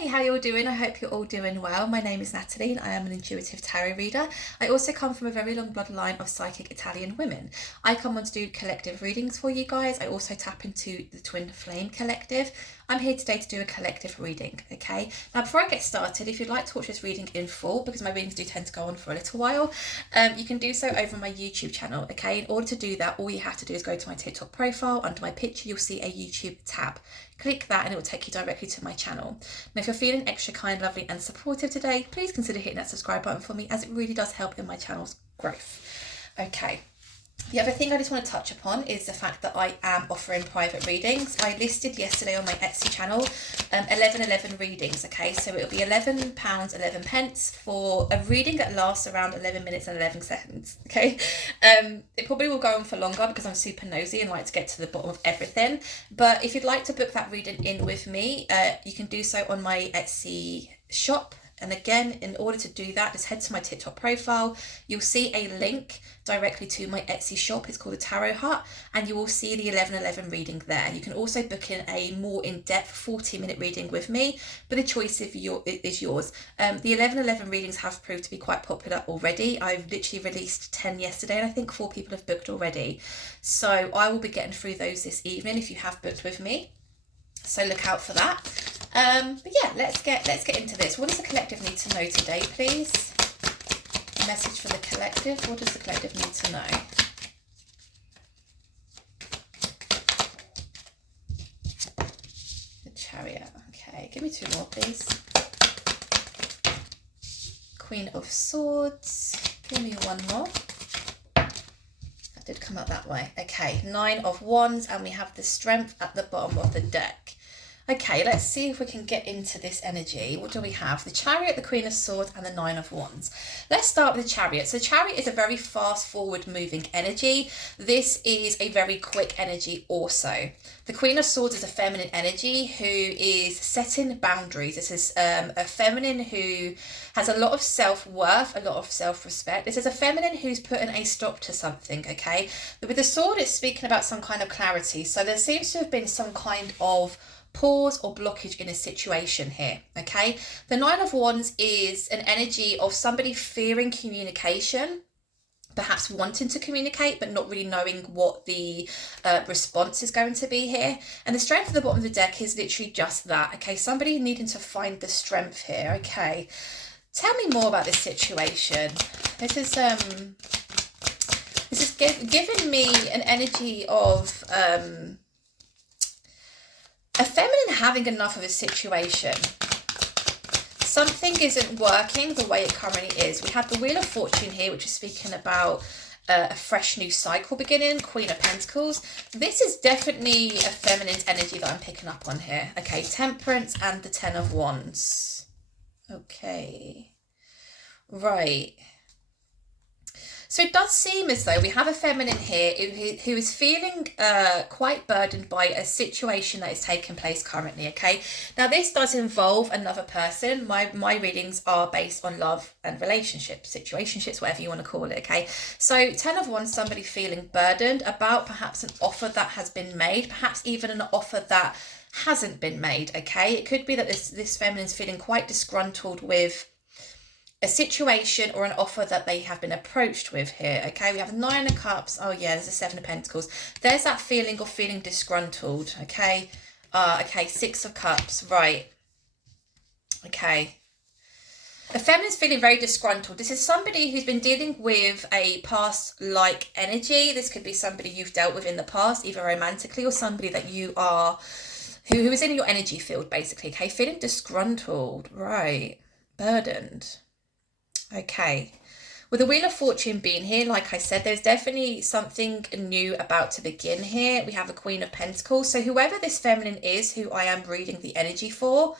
Hey, how you all doing? I hope you're all doing well. My name is Natalie and I am an intuitive tarot reader. I also come from a very long bloodline of psychic Italian women. I come on to do collective readings for you guys. I also tap into the Twin Flame Collective. I'm here today to do a collective reading, okay? Now, before I get started, if you'd like to watch this reading in full, because my readings do tend to go on for a little while, you can do so over my YouTube channel, okay? In order to do that, all you have to do is go to my TikTok profile. Under my picture, you'll see a YouTube tab. Click that and it will take you directly to my channel. Now, if you're feeling extra kind, lovely and supportive today, please consider hitting that subscribe button for me, as it really does help in my channel's growth. Okay. The other thing I just want to touch upon is the fact that I am offering private readings. I listed yesterday on my Etsy channel 11 readings, okay? So it'll be £11, 11 pence for a reading that lasts around 11 minutes and 11 seconds, okay? It probably will go on for longer because I'm super nosy and like to get to the bottom of everything. But if you'd like to book that reading in with me, you can do so on my Etsy shop. And again, in order to do that, just head to my TikTok profile. You'll see a link directly to my Etsy shop. It's called a Tarot Hut, and you will see the 11 reading there. You can also book in a more in-depth 40-minute reading with me, but the choice is yours. The 11 readings have proved to be quite popular already. I've literally released 10 yesterday, and I think 4 people have booked already. So I will be getting through those this evening if you have booked with me. So look out for that. But yeah, let's get into this. What does the collective need to know today, please? A message for the collective. What does the collective need to know? The Chariot. Okay, give me 2 more, please. Queen of Swords. Give me 1 more. That did come out that way. Okay, 9 of Wands, and we have the Strength at the bottom of the deck. Okay, let's see if we can get into this energy. What do we have? The Chariot, the Queen of Swords, and the 9 of Wands. Let's start with the Chariot. So Chariot is a very fast forward moving energy. This is a very quick energy also. The Queen of Swords is a feminine energy who is setting boundaries. This is a feminine who has a lot of self-worth, a lot of self-respect. This is a feminine who's putting a stop to something, okay? But with the sword, it's speaking about some kind of clarity. So there seems to have been some kind of pause or blockage in a situation here, okay? The 9 of Wands is an energy of somebody fearing communication, perhaps wanting to communicate but not really knowing what the response is going to be here. And the Strength at the bottom of the deck is literally just that, okay? Somebody needing to find the strength here, okay? Tell me more about this situation. This is giving me an energy of a feminine having enough of a situation. Something isn't working the way it currently is. We have the Wheel of Fortune here, which is speaking about a fresh new cycle beginning. Queen of Pentacles. This is definitely a feminine energy that I'm picking up on here. Okay, Temperance and the 10 of Wands. Okay. Right. So it does seem as though we have a feminine here who is feeling quite burdened by a situation that is taking place currently, okay? Now, this does involve another person. My readings are based on love and relationships, situationships, whatever you want to call it, okay? So 10 of Wands, somebody feeling burdened about perhaps an offer that has been made, perhaps even an offer that hasn't been made, okay? It could be that this feminine is feeling quite disgruntled with a situation or an offer that they have been approached with here, okay? We have 9 of Cups. Oh yeah, there's a 7 of Pentacles. There's that feeling of feeling disgruntled, okay? Okay, 6 of Cups, right. Okay. The feminine's feeling very disgruntled. This is somebody who's been dealing with a past-like energy. This could be somebody you've dealt with in the past, either romantically or somebody that you are, who is in your energy field, basically, okay? Feeling disgruntled, right. Burdened. Okay, with the Wheel of Fortune being here, like I said, there's definitely something new about to begin here. We have a Queen of Pentacles. So whoever this feminine is, who I am reading the energy for,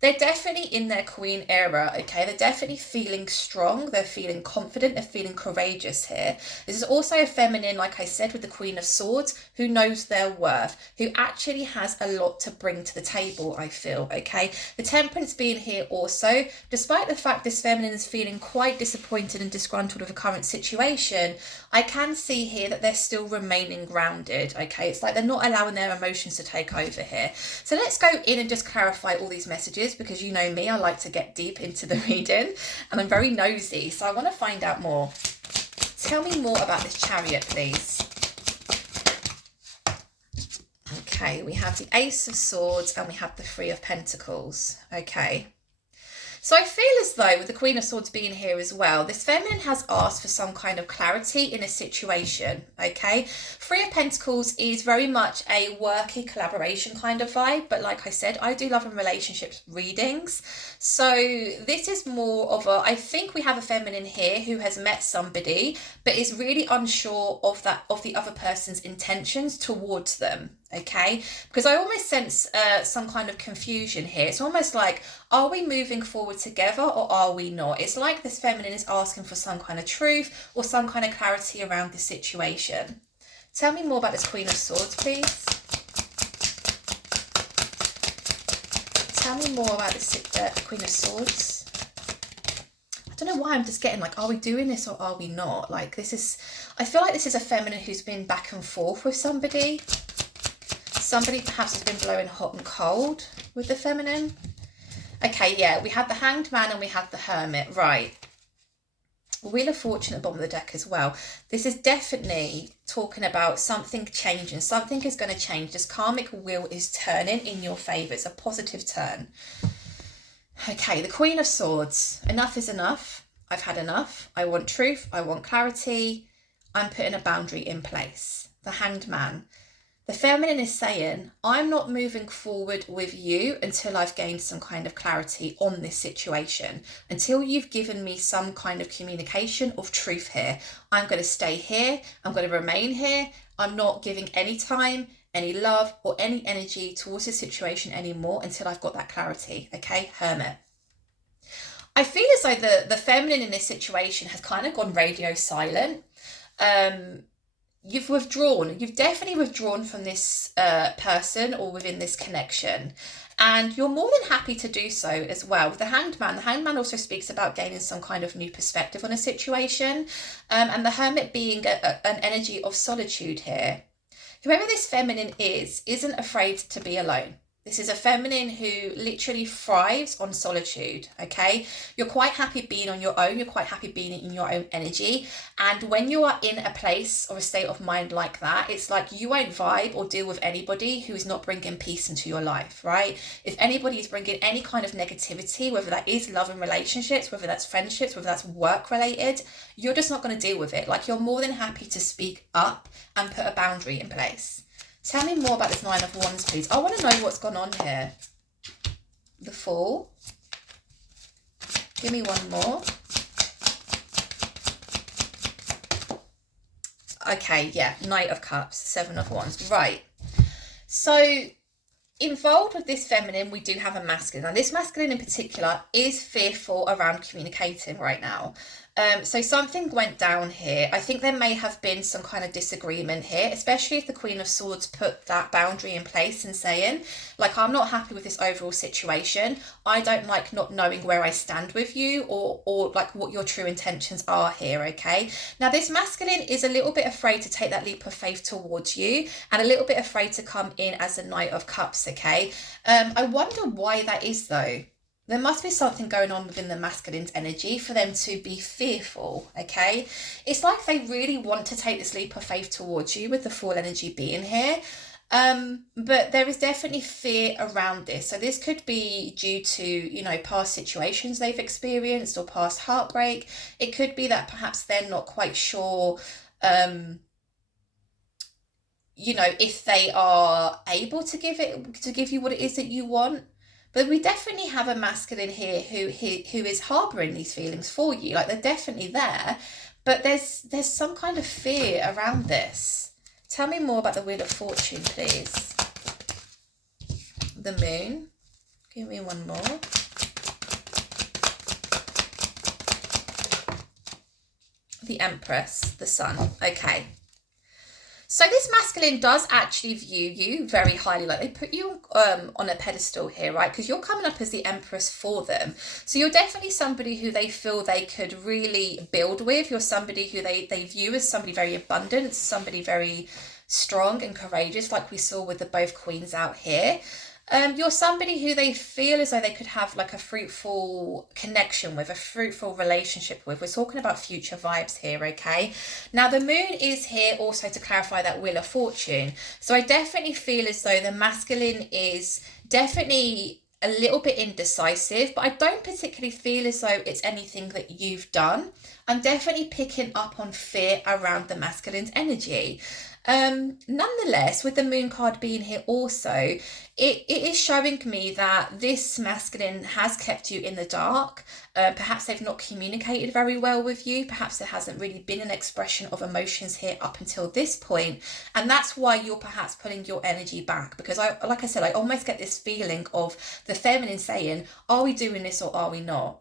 they're definitely in their queen era, okay? They're definitely feeling strong. They're feeling confident. They're feeling courageous here. This is also a feminine, like I said, with the Queen of Swords, who knows their worth, who actually has a lot to bring to the table, I feel, okay? The Temperance being here also, despite the fact this feminine is feeling quite disappointed and disgruntled with a current situation, I can see here that they're still remaining grounded, okay? It's like they're not allowing their emotions to take over here. So let's go in and just clarify all these messages. messages, because you know me, I like to get deep into the reading and I'm very nosy, so I want to find out more. Tell me more about this Chariot, please. Okay, we have the Ace of Swords and we have the Three of Pentacles. Okay. So I feel as though with the Queen of Swords being here as well, this feminine has asked for some kind of clarity in a situation, okay? Three of Pentacles is very much a worky collaboration kind of vibe, but like I said, I do love in relationships readings. So this is more of a, I think we have a feminine here who has met somebody, but is really unsure of the other person's intentions towards them. Okay, because I almost sense some kind of confusion here. It's almost like, are we moving forward together or are we not? It's like this feminine is asking for some kind of truth or some kind of clarity around the situation. Tell me more about this Queen of Swords, please. Tell me more about this Queen of Swords. I don't know why I'm just getting like, are we doing this or are we not? Like this is, I feel like this is a feminine who's been back and forth with somebody. Somebody perhaps has been blowing hot and cold with the feminine. Okay, yeah, we had the Hanged Man and we had the Hermit, right. Wheel of Fortune at the bottom of the deck as well. This is definitely talking about something changing. Something is going to change. This karmic wheel is turning in your favour. It's a positive turn. Okay, the Queen of Swords. Enough is enough. I've had enough. I want truth. I want clarity. I'm putting a boundary in place. The Hanged Man. The feminine is saying, I'm not moving forward with you until I've gained some kind of clarity on this situation. Until you've given me some kind of communication of truth here. I'm going to stay here. I'm going to remain here. I'm not giving any time, any love or any energy towards this situation anymore until I've got that clarity. Okay, Hermit. I feel as though the feminine in this situation has kind of gone radio silent. You've withdrawn. You've definitely withdrawn from this person or within this connection. And you're more than happy to do so as well. With the Hanged Man also speaks about gaining some kind of new perspective on a situation. And the Hermit being an energy of solitude here. Whoever this feminine is, isn't afraid to be alone. This is a feminine who literally thrives on solitude, okay? You're quite happy being on your own. You're quite happy being in your own energy. And when you are in a place or a state of mind like that, it's like you won't vibe or deal with anybody who is not bringing peace into your life, right? If anybody is bringing any kind of negativity, whether that is love and relationships, whether that's friendships, whether that's work related, you're just not going to deal with it. Like you're more than happy to speak up and put a boundary in place. Tell me more about this Nine of Wands, please. I want to know what's gone on here. The Fool. Give me one more. Okay, yeah. Knight of Cups, Seven of Wands. Right. So, involved with this feminine, we do have a masculine. Now, this masculine in particular is fearful around communicating right now. So something went down here. I think there may have been some kind of disagreement here, especially if the Queen of Swords put that boundary in place and saying, like, I'm not happy with this overall situation. I don't like not knowing where I stand with you or like what your true intentions are here, okay? Now, this masculine is a little bit afraid to take that leap of faith towards you and a little bit afraid to come in as a Knight of Cups, okay? I wonder why that is, though. There must be something going on within the masculine's energy for them to be fearful, okay? It's like they really want to take this leap of faith towards you with the Fool energy being here. But there is definitely fear around this. So this could be due to, you know, past situations they've experienced or past heartbreak. It could be that perhaps they're not quite sure, you know, if they are able to give you what it is that you want. But we definitely have a masculine here who is harbouring these feelings for you. Like they're definitely there, but there's some kind of fear around this. Tell me more about the Wheel of Fortune, please. The Moon. Give me one more. The Empress, the Sun. Okay. So this masculine does actually view you very highly, like they put you on a pedestal here, right? Because you're coming up as the Empress for them. So you're definitely somebody who they feel they could really build with. You're somebody who they view as somebody very abundant, somebody very strong and courageous, like we saw with the both queens out here. You're somebody who they feel as though they could have like a fruitful connection with, a fruitful relationship with. We're talking about future vibes here, okay? Now, the moon is here also to clarify that Wheel of Fortune. So I definitely feel as though the masculine is definitely a little bit indecisive, but I don't particularly feel as though it's anything that you've done. I'm definitely picking up on fear around the masculine's energy. Nonetheless, with the moon card being here also, it is showing me that this masculine has kept you in the dark. Perhaps they've not communicated very well with you. Perhaps there hasn't really been an expression of emotions here up until this point. And that's why you're perhaps pulling your energy back. Because like I said, I almost get this feeling of the feminine saying, are we doing this or are we not?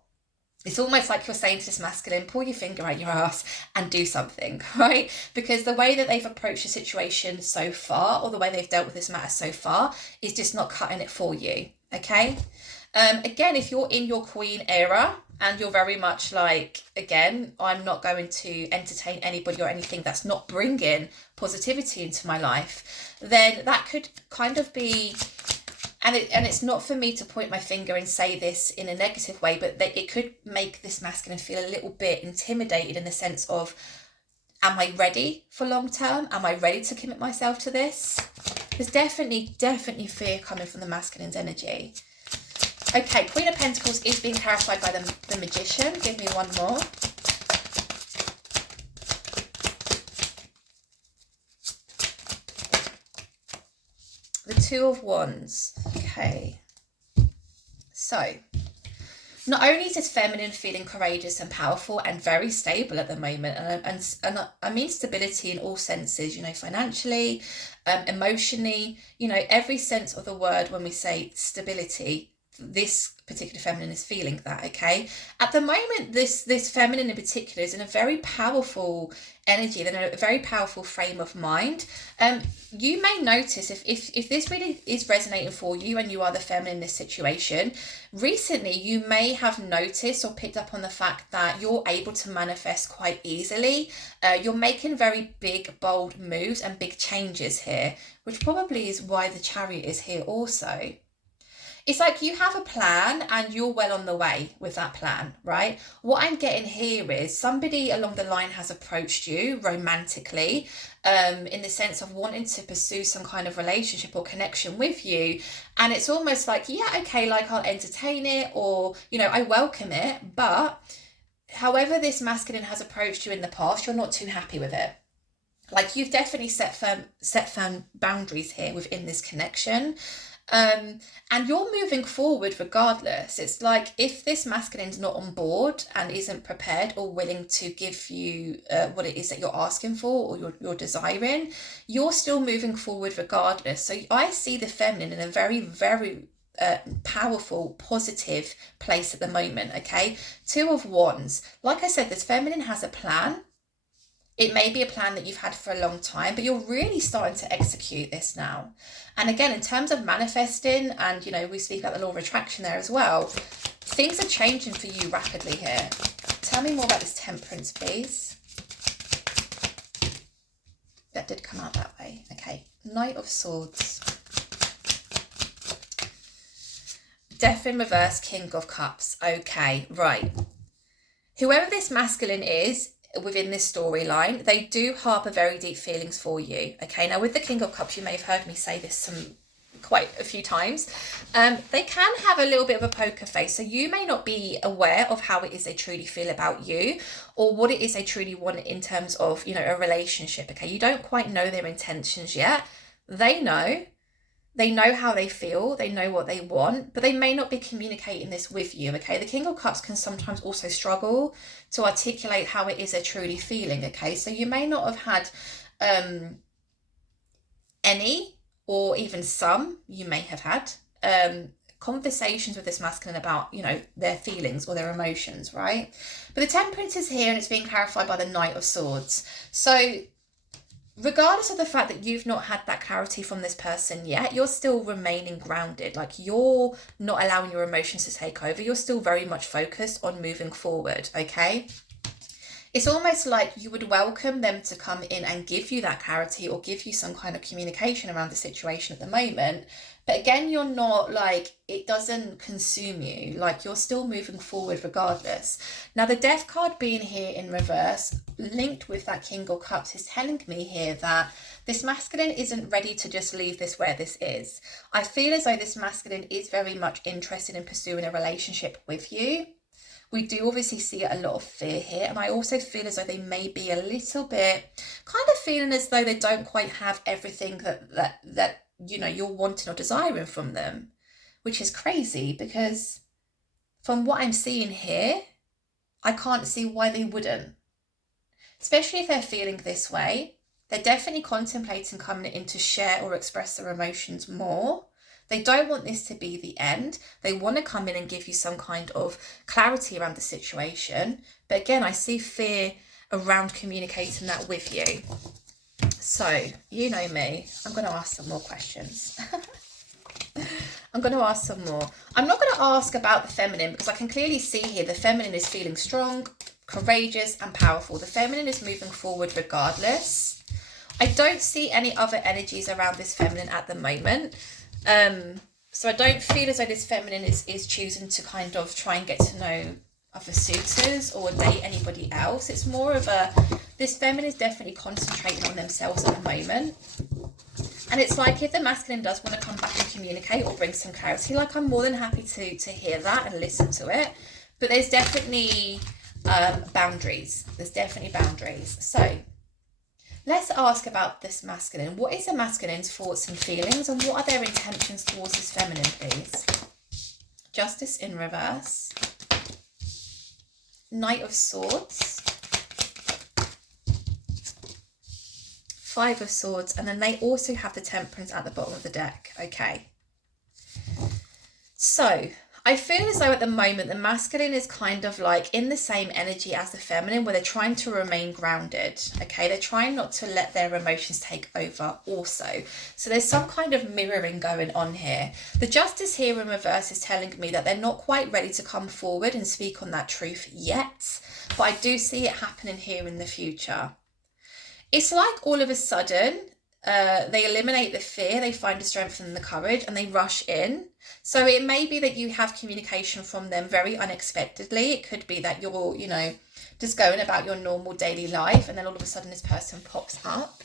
It's almost like you're saying to this masculine, pull your finger out your ass and do something, right? Because the way that they've approached the situation so far, or the way they've dealt with this matter so far, is just not cutting it for you, okay? Again, if you're in your queen era and you're very much like, again, I'm not going to entertain anybody or anything that's not bringing positivity into my life, then that could kind of be... And it's not for me to point my finger and say this in a negative way, but it could make this masculine feel a little bit intimidated in the sense of, am I ready for long term? Am I ready to commit myself to this? There's definitely fear coming from the masculine's energy. Okay, Queen of Pentacles is being clarified by the Magician. Give me one more. The Two of Wands. Okay. So, not only is this feminine feeling courageous and powerful and very stable at the moment, and I mean stability in all senses, you know, financially, emotionally, you know, every sense of the word when we say stability, this particular feminine is feeling that, okay? At the moment, this feminine in particular is in a very powerful energy, then a very powerful frame of mind. You may notice if this really is resonating for you and you are the feminine in this situation, recently you may have noticed or picked up on the fact that you're able to manifest quite easily. You're making very big, bold moves and big changes here, which probably is why the Chariot is here also. It's like you have a plan and you're well on the way with that plan, right? What I'm getting here is somebody along the line has approached you romantically, in the sense of wanting to pursue some kind of relationship or connection with you. And it's almost like, yeah, okay, like I'll entertain it, or, you know, I welcome it. But however this masculine has approached you in the past, you're not too happy with it. Like you've definitely set firm boundaries here within this connection. And you're moving forward regardless. It's like if this masculine's not on board and isn't prepared or willing to give you what it is that you're asking for or you're desiring, you're still moving forward regardless. So I see the feminine in a very, very powerful, positive place at the moment, okay? Two of Wands. Like I said, this feminine has a plan. It may be a plan that you've had for a long time, but you're really starting to execute this now. And again, in terms of manifesting, and, you know, we speak about the law of attraction there as well, things are changing for you rapidly here. Tell me more about this Temperance, please. That did come out that way. Okay. Knight of Swords. Death in reverse, King of Cups. Okay, right. Whoever this masculine is, within this storyline, they do harbour very deep feelings for you. Okay, now with the King of Cups, you may have heard me say this quite a few times. They can have a little bit of a poker face, so you may not be aware of how it is they truly feel about you or what it is they truly want in terms of, you know, a relationship. Okay, you don't quite know their intentions yet. They know how they feel, they know what they want, but they may not be communicating this with you, okay? The King of Cups can sometimes also struggle to articulate how it is they're truly feeling, okay? So you may not have had any, or even some, you may have had, conversations with this masculine about, you know, their feelings or their emotions, right? But the Temperance is here and it's being clarified by the Knight of Swords. So regardless of the fact that you've not had that clarity from this person yet, you're still remaining grounded. Like you're not allowing your emotions to take over. You're still very much focused on moving forward, okay? It's almost like you would welcome them to come in and give you that clarity or give you some kind of communication around the situation at the moment. But again, you're not like, it doesn't consume you. Like, you're still moving forward regardless. Now, the Death card being here in reverse, linked with that King of Cups, is telling me here that this masculine isn't ready to just leave this where this is. I feel as though this masculine is very much interested in pursuing a relationship with you. We do obviously see a lot of fear here, and I also feel as though they may be a little bit kind of feeling as though they don't quite have everything that you know, you're wanting or desiring from them, which is crazy because from what I'm seeing here, I can't see why they wouldn't. Especially if they're feeling this way, they're definitely contemplating coming in to share or express their emotions more. They don't want this to be the end. They want to come in and give you some kind of clarity around the situation. But again, I see fear around communicating that with you. So, you know me, I'm going to ask some more questions. I'm going to ask some more. I'm not going to ask about the feminine because I can clearly see here the feminine is feeling strong, courageous and powerful. The feminine is moving forward regardless. I don't see any other energies around this feminine at the moment. So I don't feel as though this feminine is choosing to kind of try and get to know other suitors or date anybody else. It's more of this feminine is definitely concentrating on themselves at the moment. And it's like if the masculine does want to come back and communicate or bring some clarity, like I'm more than happy to hear that and listen to it. But there's definitely boundaries. There's definitely boundaries. So let's ask about this masculine. What is the masculine's thoughts and feelings, and what are their intentions towards this feminine, please? Justice in reverse. Knight of Swords. Five of Swords. And then they also have the Temperance at the bottom of the deck. Okay. So I feel as though at the moment the masculine is kind of like in the same energy as the feminine, where they're trying to remain grounded. Okay, they're trying not to let their emotions take over also. So there's some kind of mirroring going on here. The Justice here in reverse is telling me that they're not quite ready to come forward and speak on that truth yet, but I do see it happening here in the future. It's like all of a sudden they eliminate the fear, they find the strength and the courage, and they rush in. So it may be that you have communication from them very unexpectedly. It could be that you're, you know, just going about your normal daily life, and then all of a sudden this person pops up.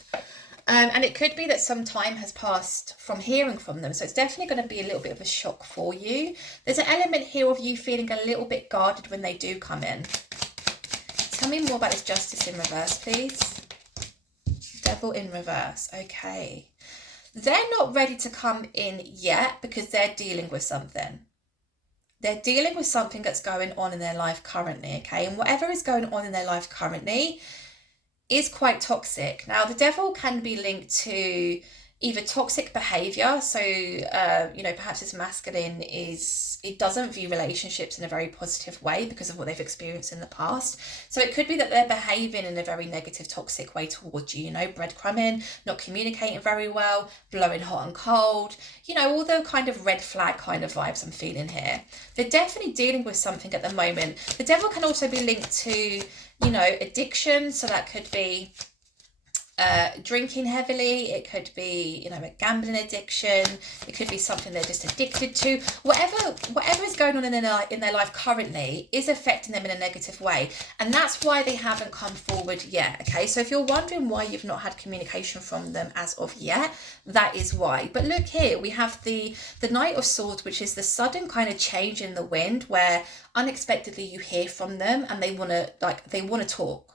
And it could be that some time has passed from hearing from them. So it's definitely going to be a little bit of a shock for you. There's an element here of you feeling a little bit guarded when they do come in. Tell me more about this Justice in reverse, please. Devil in reverse. Okay. They're not ready to come in yet because they're dealing with something. They're dealing with something that's going on in their life currently, okay? And whatever is going on in their life currently is quite toxic. Now, the devil can be linked to either toxic behavior. So, you know, perhaps this masculine it doesn't view relationships in a very positive way because of what they've experienced in the past. So it could be that they're behaving in a very negative, toxic way towards you, you know, breadcrumbing, not communicating very well, blowing hot and cold, you know, all the kind of red flag kind of vibes I'm feeling here. They're definitely dealing with something at the moment. The devil can also be linked to, you know, addiction. So that could be drinking heavily, it could be, you know, a gambling addiction, it could be something they're just addicted to. Whatever is going on in their life currently is affecting them in a negative way, and that's why they haven't come forward yet. Okay, so if you're wondering why you've not had communication from them as of yet, that is why. But look here, we have the Knight of Swords, which is the sudden kind of change in the wind where unexpectedly you hear from them and they want to talk.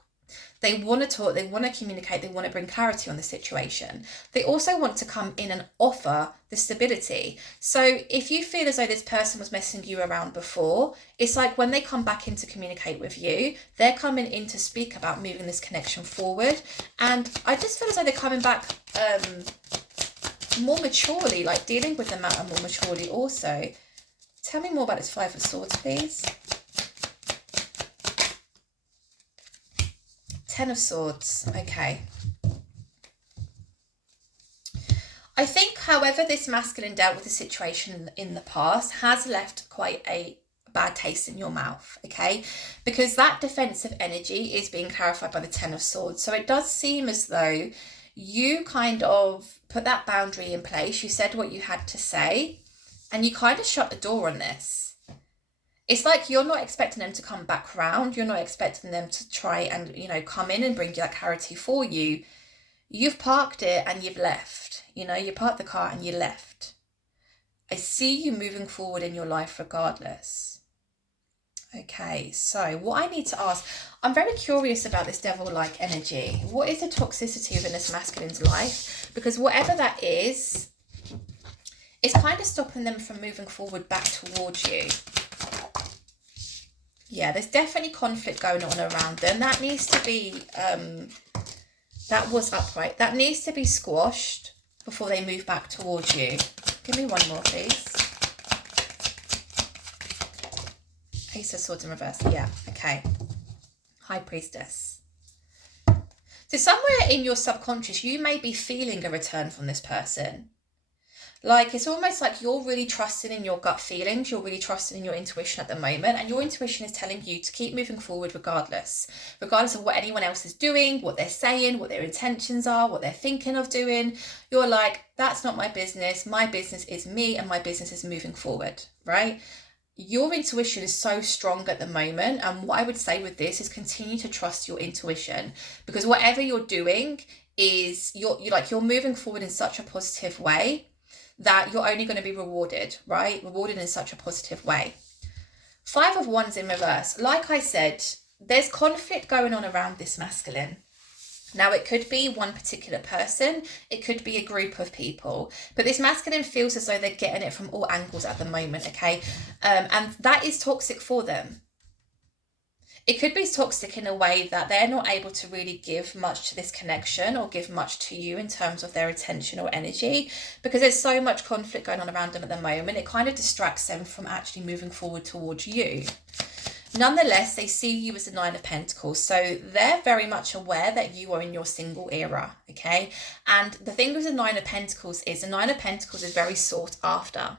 They want to talk, they want to communicate, they want to bring clarity on the situation. They also want to come in and offer the stability. So if you feel as though this person was messing you around before, it's like when they come back in to communicate with you, they're coming in to speak about moving this connection forward. And I just feel as though they're coming back more maturely, like dealing with the matter more maturely also. Tell me more about this Five of Swords, please. Ten of Swords. Okay. I think, however, this masculine dealt with the situation in the past has left quite a bad taste in your mouth, okay? Because that defensive energy is being clarified by the Ten of Swords. So it does seem as though you kind of put that boundary in place. You said what you had to say, and you kind of shut the door on this. It's like you're not expecting them to come back around. You're not expecting them to try and, you know, come in and bring you that clarity for you. You've parked it and you've left. You know, you parked the car and you left. I see you moving forward in your life regardless. Okay, so what I need to ask, I'm very curious about this devil-like energy. What is the toxicity within this masculine's life? Because whatever that is, it's kind of stopping them from moving forward back towards you. Yeah, there's definitely conflict going on around them. That needs to be, that was upright. That needs to be squashed before they move back towards you. Give me one more, please. Ace of Swords in reverse. Yeah, okay. High Priestess. So somewhere in your subconscious, you may be feeling a return from this person. Like, it's almost like you're really trusting in your gut feelings. You're really trusting in your intuition at the moment. And your intuition is telling you to keep moving forward regardless. Regardless of what anyone else is doing, what they're saying, what their intentions are, what they're thinking of doing. You're like, that's not my business. My business is me and my business is moving forward, right? Your intuition is so strong at the moment. And what I would say with this is continue to trust your intuition. Because whatever you're doing is, you're moving forward in such a positive way that you're only going to be rewarded, right? Rewarded in such a positive way. 5 of Wands in reverse. Like I said, there's conflict going on around this masculine. Now, it could be one particular person. It could be a group of people. But this masculine feels as though they're getting it from all angles at the moment, okay? And that is toxic for them. It could be toxic in a way that they're not able to really give much to this connection or give much to you in terms of their attention or energy, because there's so much conflict going on around them at the moment. It kind of distracts them from actually moving forward towards you. Nonetheless, they see you as the 9 of Pentacles. So they're very much aware that you are in your single era, okay? And the thing with the 9 of Pentacles is the 9 of Pentacles is very sought after.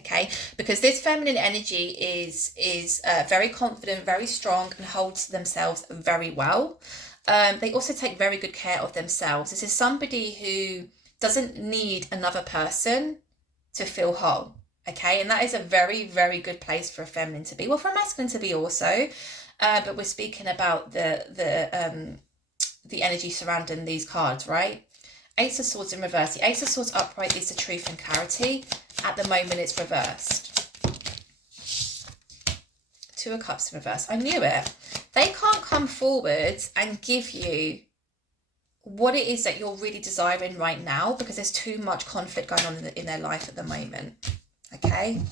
Okay, because this feminine energy is very confident, very strong, and holds themselves very well. They also take very good care of themselves. This is somebody who doesn't need another person to feel whole. Okay, and that is a very, very good place for a feminine to be. Well, for a masculine to be also, but we're speaking about the energy surrounding these cards, right? Ace of Swords in reverse. The Ace of Swords upright is the truth and clarity. At the moment, it's reversed. 2 of Cups in reverse. I knew it. They can't come forward and give you what it is that you're really desiring right now because there's too much conflict going on in their life at the moment. Okay?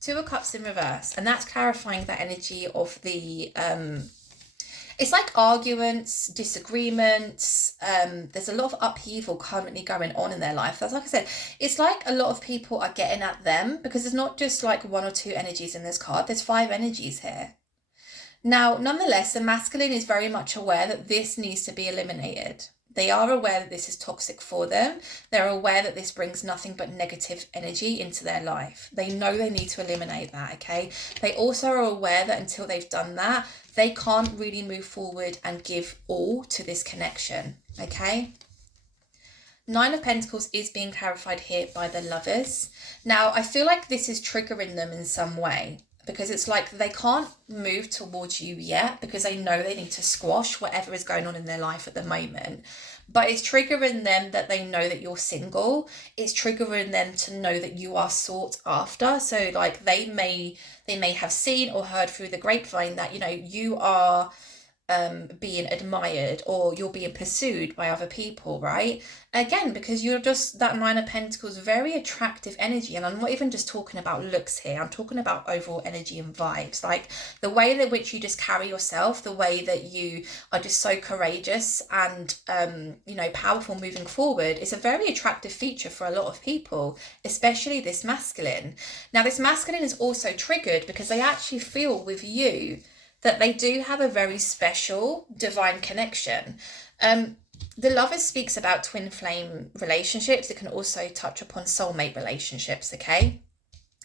2 of Cups in reverse. And that's clarifying that energy of the... it's like arguments, disagreements. There's a lot of upheaval currently going on in their life. That's like I said, it's like a lot of people are getting at them because it's not just like 1 or 2 energies in this card. There's 5 energies here. Now, nonetheless, the masculine is very much aware that this needs to be eliminated. They are aware that this is toxic for them. They're aware that this brings nothing but negative energy into their life. They know they need to eliminate that, okay? They also are aware that until they've done that, they can't really move forward and give all to this connection, okay? 9 of Pentacles is being clarified here by the Lovers. Now, I feel like this is triggering them in some way because it's like they can't move towards you yet because they know they need to squash whatever is going on in their life at the moment. But it's triggering them that they know that you're single. It's triggering them to know that you are sought after. So like they may have seen or heard through the grapevine that, you know, you are being admired or you're being pursued by other people, right? Again, because you're just that 9 of Pentacles, very attractive energy. And I'm not even just talking about looks here. I'm talking about overall energy and vibes. Like the way in which you just carry yourself, the way that you are just so courageous and, you know, powerful moving forward is a very attractive feature for a lot of people, especially this masculine. Now, this masculine is also triggered because they actually feel with you that they do have a very special divine connection. The Lovers speaks about twin flame relationships. It can also touch upon soulmate relationships, okay?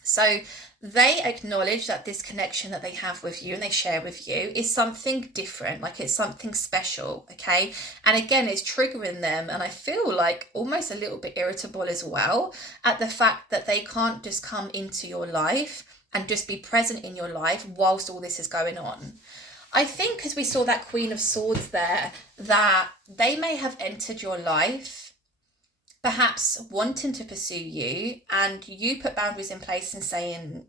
So they acknowledge that this connection that they have with you and they share with you is something different, like it's something special, okay? And again, it's triggering them, and I feel like almost a little bit irritable as well at the fact that they can't just come into your life and just be present in your life whilst all this is going on. I think, because we saw that Queen of Swords there, that they may have entered your life perhaps wanting to pursue you, and you put boundaries in place and saying,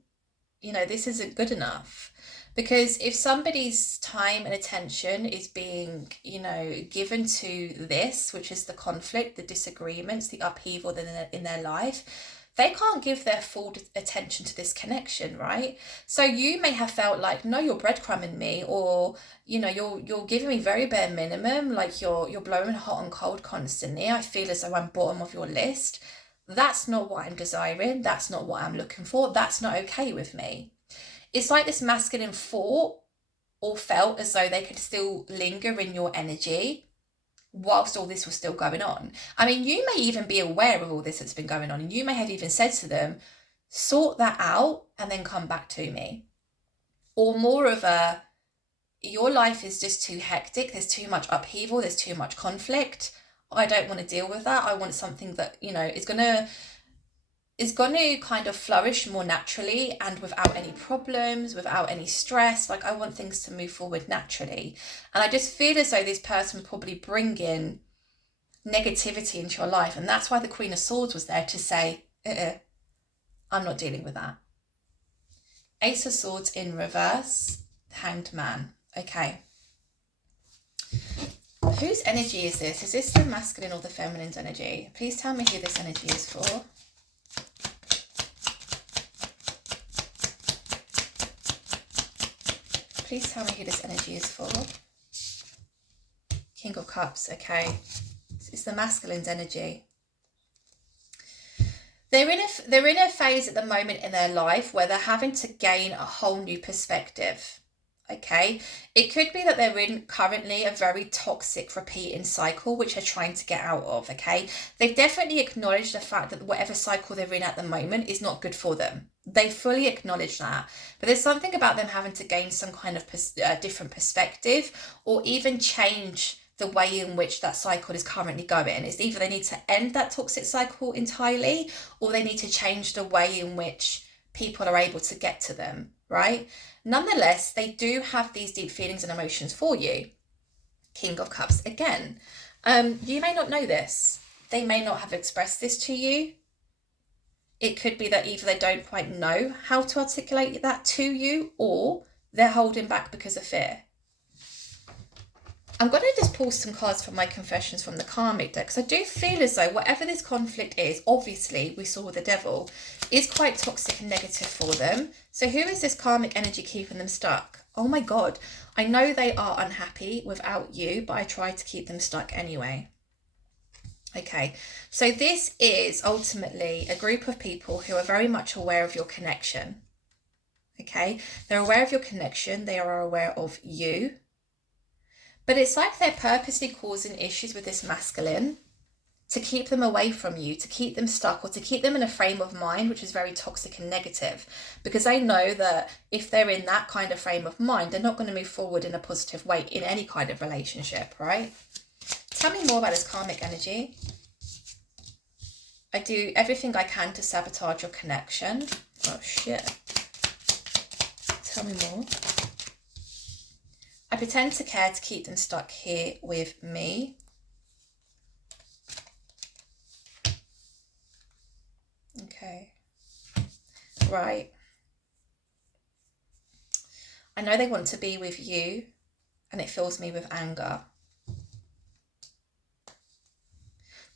you know, this isn't good enough. Because if somebody's time and attention is being, you know, given to this, which is the conflict, the disagreements, the upheaval in their life, they can't give their full attention to this connection, right? So you may have felt like, no, you're breadcrumbing me, or, you know, you're giving me very bare minimum, like you're blowing hot and cold constantly. I feel as though I'm bottom of your list. That's not what I'm desiring. That's not what I'm looking for. That's not okay with me. It's like this masculine thought or felt as though they could still linger in your energy whilst all this was still going on. I mean, you may even be aware of all this that's been going on, and you may have even said to them, sort that out and then come back to me. Or more of a, your life is just too hectic, there's too much upheaval, there's too much conflict, I don't want to deal with that. I want something that, you know, is going to kind of flourish more naturally and without any problems, without any stress. Like, I want things to move forward naturally. And I just feel as though this person would probably bring in negativity into your life. And that's why the Queen of Swords was there to say, I'm not dealing with that. Ace of Swords in reverse, Hanged Man. Okay. Whose energy is this? Is this the masculine or the feminine's energy? Please tell me who this energy is for. Please tell me who this energy is for. King of Cups, okay. It's the masculine's energy. They're in a phase at the moment in their life where they're having to gain a whole new perspective. Okay, it could be that they're in currently a very toxic repeating cycle which they're trying to get out of. Okay, they've definitely acknowledged the fact that whatever cycle they're in at the moment is not good for them. They fully acknowledge that, but there's something about them having to gain some kind of different perspective, or even change the way in which that cycle is currently going. It's either they need to end that toxic cycle entirely, or they need to change the way in which people are able to get to them, right? Nonetheless, they do have these deep feelings and emotions for you. King of Cups again. You may not know this. They may not have expressed this to you. It could be that either they don't quite know how to articulate that to you, or they're holding back because of fear. I'm going to just pull some cards from my confessions from the karmic deck, because I do feel as though whatever this conflict is, obviously we saw the devil, is quite toxic and negative for them. So who is this karmic energy keeping them stuck? Oh my God, I know they are unhappy without you, but I try to keep them stuck anyway. Okay, so this is ultimately a group of people who are very much aware of your connection. Okay, they're aware of your connection, they are aware of you. But it's like they're purposely causing issues with this masculine to keep them away from you, to keep them stuck, or to keep them in a frame of mind which is very toxic and negative. Because they know that if they're in that kind of frame of mind, they're not going to move forward in a positive way in any kind of relationship, right? Tell me more about this karmic energy. I do everything I can to sabotage your connection. Oh, shit. Tell me more. I pretend to care to keep them stuck here with me. Okay. Right. I know they want to be with you, and it fills me with anger.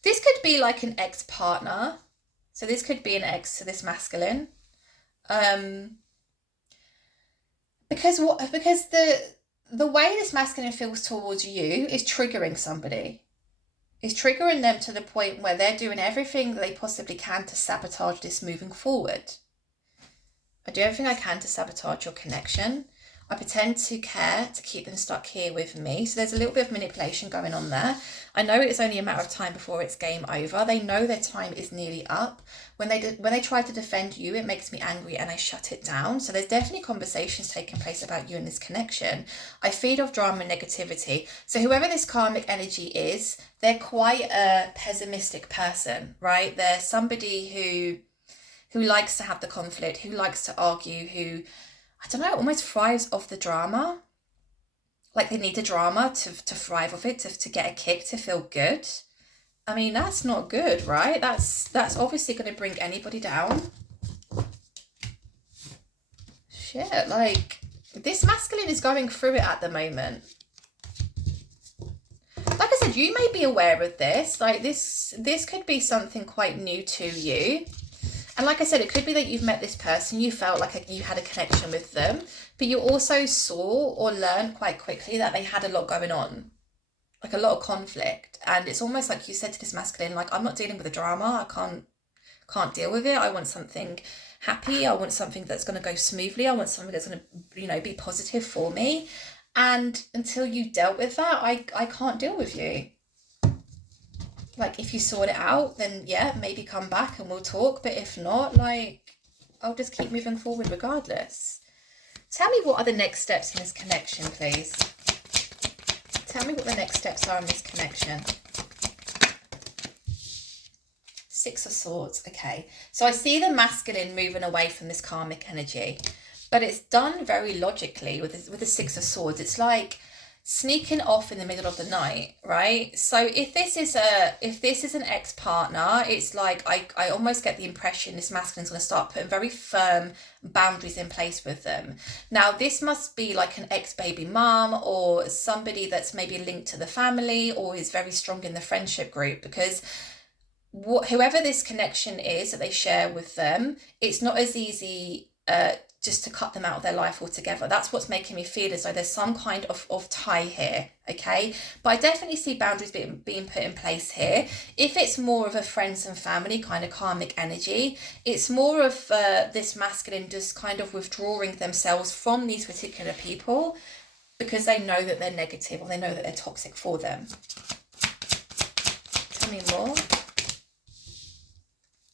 This could be like an ex-partner. So this could be an ex to this masculine. Because the way this masculine feels towards you is triggering somebody. It's triggering them to the point where they're doing everything they possibly can to sabotage this moving forward. I do everything I can to sabotage your connection. I pretend to care to keep them stuck here with me. So there's a little bit of manipulation going on there. I know it's only a matter of time before it's game over. They know their time is nearly up. When they try to defend you, it makes me angry and I shut it down. So there's definitely conversations taking place about you and this connection. I feed off drama and negativity. So whoever this karmic energy is, they're quite a pessimistic person, right? They're somebody who likes to have the conflict, who likes to argue, who, I don't know, almost thrives off the drama. Like they need the drama to thrive off it, to get a kick, to feel good. I mean, that's not good, right? That's obviously going to bring anybody down. Shit, like, this masculine is going through it at the moment. Like I said, you may be aware of this. Like, this could be something quite new to you. And like I said, it could be that you've met this person, you felt like you had a connection with them, but you also saw or learned quite quickly that they had a lot going on, like a lot of conflict. And it's almost like you said to this masculine, like, I'm not dealing with the drama. I can't deal with it. I want something happy. I want something that's going to go smoothly. I want something that's going to, be positive for me. And until you dealt with that, I can't deal with you. Like, if you sort it out, then yeah, maybe come back and we'll talk. But if not, like, I'll just keep moving forward regardless. Tell me what are the next steps in this connection, please. Tell me what the next steps are in this connection. Six of Swords. Okay. So I see the masculine moving away from this karmic energy. But it's done very logically with the Six of Swords. It's like sneaking off in the middle of the night, right? So if this is an ex-partner, it's like I almost get the impression this masculine's going to start putting very firm boundaries in place with them. Now, this must be like an ex-baby mom or somebody that's maybe linked to the family or is very strong in the friendship group, because whoever this connection is that they share with them, it's not as easy just to cut them out of their life altogether. That's what's making me feel as though there's some kind of tie here, okay? But I definitely see boundaries being put in place here. If it's more of a friends and family kind of karmic energy, it's more of this masculine just kind of withdrawing themselves from these particular people because they know that they're negative or they know that they're toxic for them. Tell me more.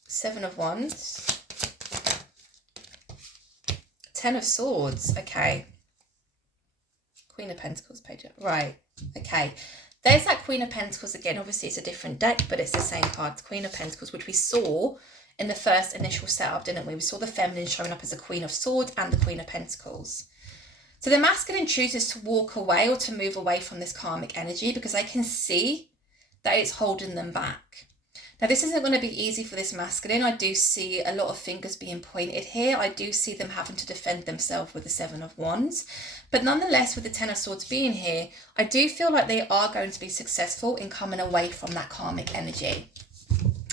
Seven of Wands. Ten of Swords, okay. Queen of Pentacles, page up. Right, okay. There's that Queen of Pentacles again. Obviously, it's a different deck, but it's the same card, Queen of Pentacles, which we saw in the first initial setup, didn't we? We saw the feminine showing up as a Queen of Swords and the Queen of Pentacles. So the masculine chooses to walk away or to move away from this karmic energy because they can see that it's holding them back. Now, this isn't going to be easy for this masculine. I do see a lot of fingers being pointed here. I do see them having to defend themselves with the Seven of Wands. But nonetheless, with the Ten of Swords being here, I do feel like they are going to be successful in coming away from that karmic energy.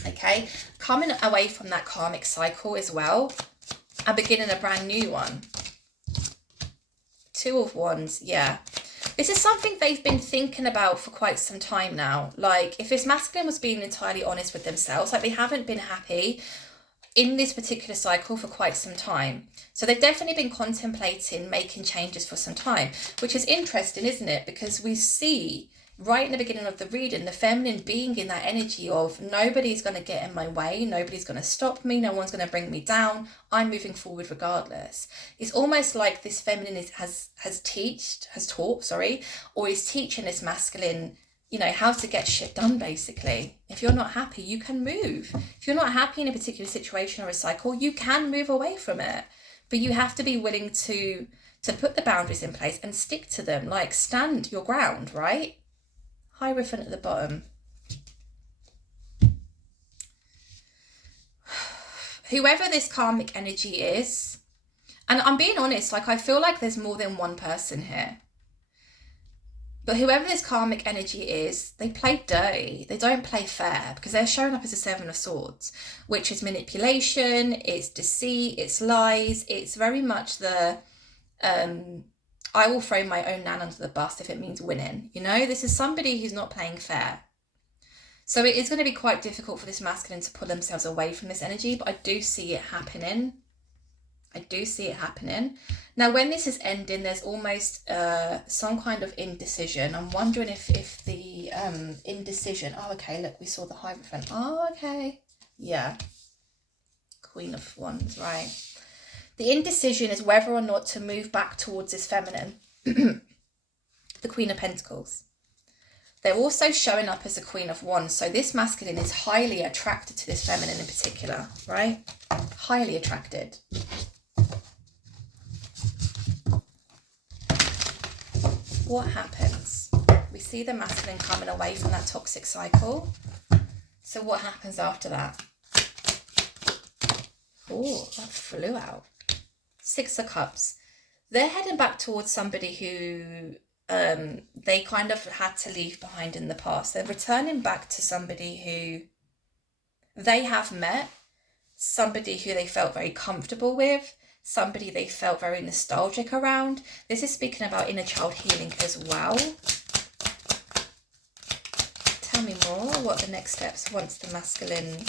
Okay? Coming away from that karmic cycle as well and beginning a brand new one. Two of Wands, yeah. This is something they've been thinking about for quite some time now. Like, if this masculine was being entirely honest with themselves, like they haven't been happy in this particular cycle for quite some time. So they've definitely been contemplating making changes for some time, which is interesting, isn't it? Because we see right in the beginning of the reading, the feminine being in that energy of nobody's going to get in my way, nobody's going to stop me, no one's going to bring me down, I'm moving forward regardless. It's almost like this feminine has taught, or is teaching this masculine, how to get shit done, basically. If you're not happy, you can move. If you're not happy in a particular situation or a cycle, you can move away from it. But you have to be willing to put the boundaries in place and stick to them, like stand your ground, right? Hierophant at the bottom. Whoever this karmic energy is, and I'm being honest, like I feel like there's more than one person here. But whoever this karmic energy is, they play dirty. They don't play fair because they're showing up as a Seven of Swords, which is manipulation, it's deceit, it's lies. It's very much the I will throw my own nan under the bus if it means winning. This is somebody who's not playing fair. So it is going to be quite difficult for this masculine to pull themselves away from this energy, but I do see it happening. I do see it happening. Now, when this is ending, there's almost some kind of indecision. I'm wondering if the indecision... Oh, okay, look, we saw the Hierophant. Oh, okay. Yeah. Queen of Wands, right. The indecision is whether or not to move back towards this feminine. The Queen of Pentacles. They're also showing up as the Queen of Wands. So this masculine is highly attracted to this feminine in particular, right? Highly attracted. What happens? We see the masculine coming away from that toxic cycle. So what happens after that? Oh, that flew out. Six of Cups. They're heading back towards somebody who they kind of had to leave behind in the past. They're returning back to somebody who they have met, somebody who they felt very comfortable with, somebody they felt very nostalgic around. This is speaking about inner child healing as well. Tell me more. What are the next steps once the masculine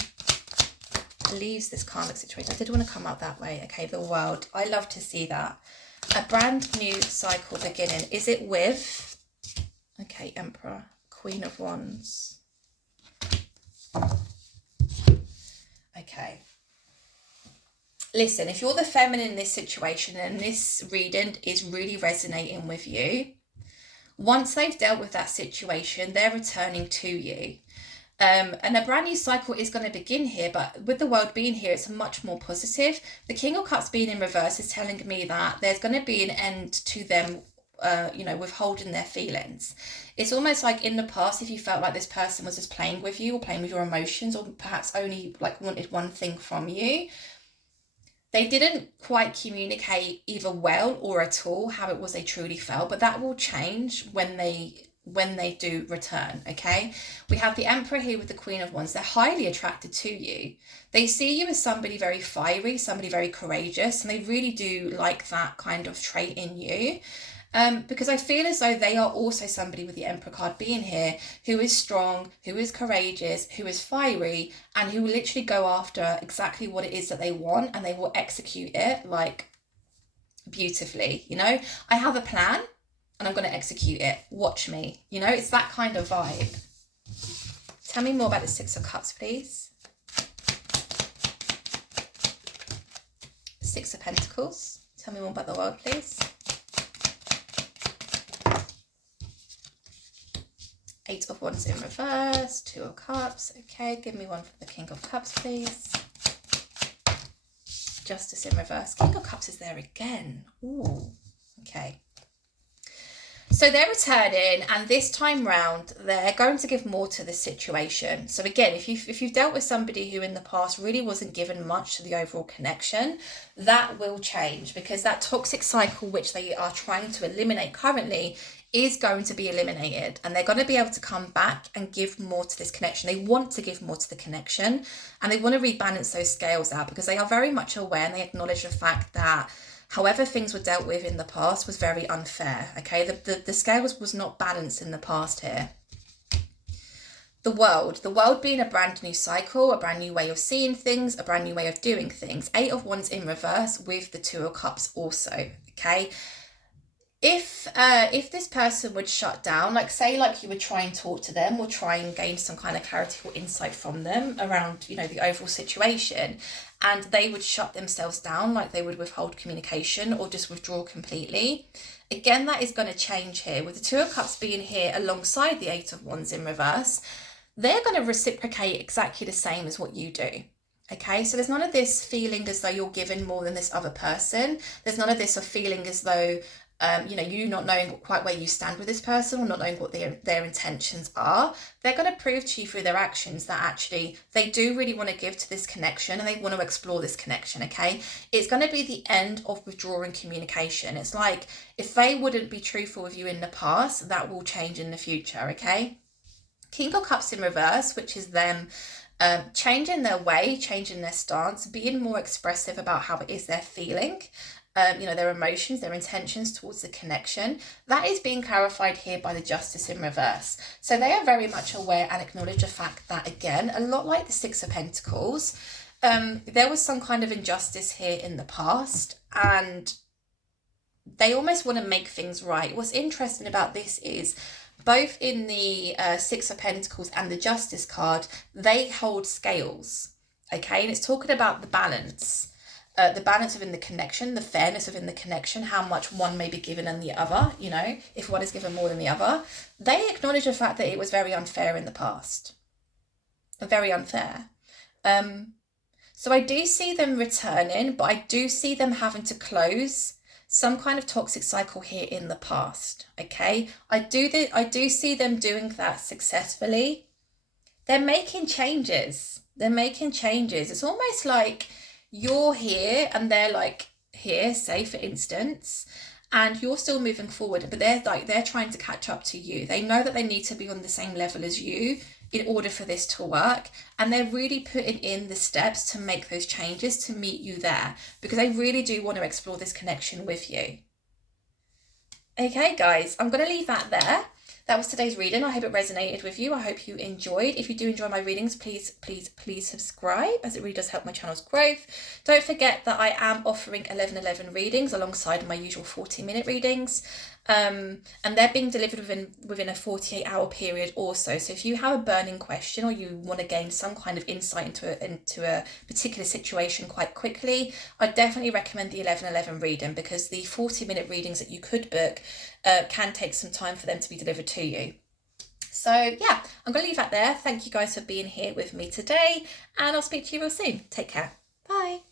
leaves this karmic situation? I did want to come out that way. Okay, the World. I love to see that. A brand new cycle beginning. Is it with... Okay, Emperor. Queen of Wands. Okay. Listen, if you're the feminine in this situation and this reading is really resonating with you, once they've dealt with that situation, they're returning to you. And a brand new cycle is going to begin here, but with the World being here, it's much more positive. The King of Cups being in reverse is telling me that there's going to be an end to them, withholding their feelings. It's almost like in the past, if you felt like this person was just playing with you or playing with your emotions, or perhaps only like wanted one thing from you, they didn't quite communicate either well or at all how it was they truly felt, but that will change when they do return, okay? We have the Emperor here with the Queen of Wands. They're highly attracted to you. They see you as somebody very fiery, somebody very courageous, and they really do like that kind of trait in you. Because I feel as though they are also somebody with the Emperor card being here who is strong, who is courageous, who is fiery, and who will literally go after exactly what it is that they want, and they will execute it like beautifully, you know? I have a plan and I'm going to execute it. Watch me. You know, it's that kind of vibe. Tell me more about the Six of Cups, please. Six of Pentacles. Tell me more about the World, please. Eight of Wands in reverse. Two of Cups. Okay, give me one for the King of Cups, please. Justice in reverse. King of Cups is there again. Ooh, okay. So they're returning, and this time round, they're going to give more to the situation. So again, if you've dealt with somebody who in the past really wasn't given much to the overall connection, that will change, because that toxic cycle which they are trying to eliminate currently is going to be eliminated, and they're going to be able to come back and give more to this connection. They want to give more to the connection, and they want to rebalance those scales out, because they are very much aware and they acknowledge the fact that however things were dealt with in the past was very unfair, okay? The scales was not balanced in the past here. The world being a brand new cycle, a brand new way of seeing things, a brand new way of doing things. Eight of Wands in reverse with the Two of Cups also, okay? If this person would shut down, like say like you would try and talk to them or try and gain some kind of clarity or insight from them around, you know, the overall situation, and they would shut themselves down, like they would withhold communication or just withdraw completely. Again, that is going to change here. With the Two of Cups being here alongside the Eight of Wands in reverse, they're going to reciprocate exactly the same as what you do. Okay, so there's none of this feeling as though you're given more than this other person. There's none of this of feeling as though you not knowing quite where you stand with this person or not knowing what their intentions are. They're going to prove to you through their actions that actually they do really want to give to this connection and they want to explore this connection, okay? It's going to be the end of withdrawing communication. It's like if they wouldn't be truthful with you in the past, that will change in the future, okay? King of Cups in reverse, which is them changing their way, changing their stance, being more expressive about how it is they're feeling. Their emotions, their intentions towards the connection. That is being clarified here by the Justice in reverse. So they are very much aware and acknowledge the fact that, again, a lot like the Six of Pentacles, there was some kind of injustice here in the past, and they almost want to make things right. What's interesting about this is both in the Six of Pentacles and the Justice card, they hold scales, okay? And it's talking about the balance within the connection, the fairness within the connection, how much one may be given than the other, you know, if one is given more than the other. They acknowledge the fact that it was very unfair in the past. Very unfair. So I do see them returning, but I do see them having to close some kind of toxic cycle here in the past, okay? I do see them doing that successfully. They're making changes. It's almost like you're here and they're like here, say for instance, and you're still moving forward, but they're trying to catch up to you. They know that they need to be on the same level as you in order for this to work, and they're really putting in the steps to make those changes to meet you there, because they really do want to explore this connection with you. Okay guys, I'm going to leave that there. That was today's reading. I hope it resonated with you. I hope you enjoyed. If you do enjoy my readings, please subscribe, as it really does help my channel's growth. Don't forget that I am offering 11/11 readings alongside my usual 40-minute readings. And they're being delivered within a 48-hour period also. So if you have a burning question or you want to gain some kind of insight into a particular situation quite quickly, I definitely recommend the 11/11 reading, because the 40-minute readings that you could book can take some time for them to be delivered to you. So yeah, I'm going to leave that there. Thank you guys for being here with me today, and I'll speak to you real soon. Take care. Bye.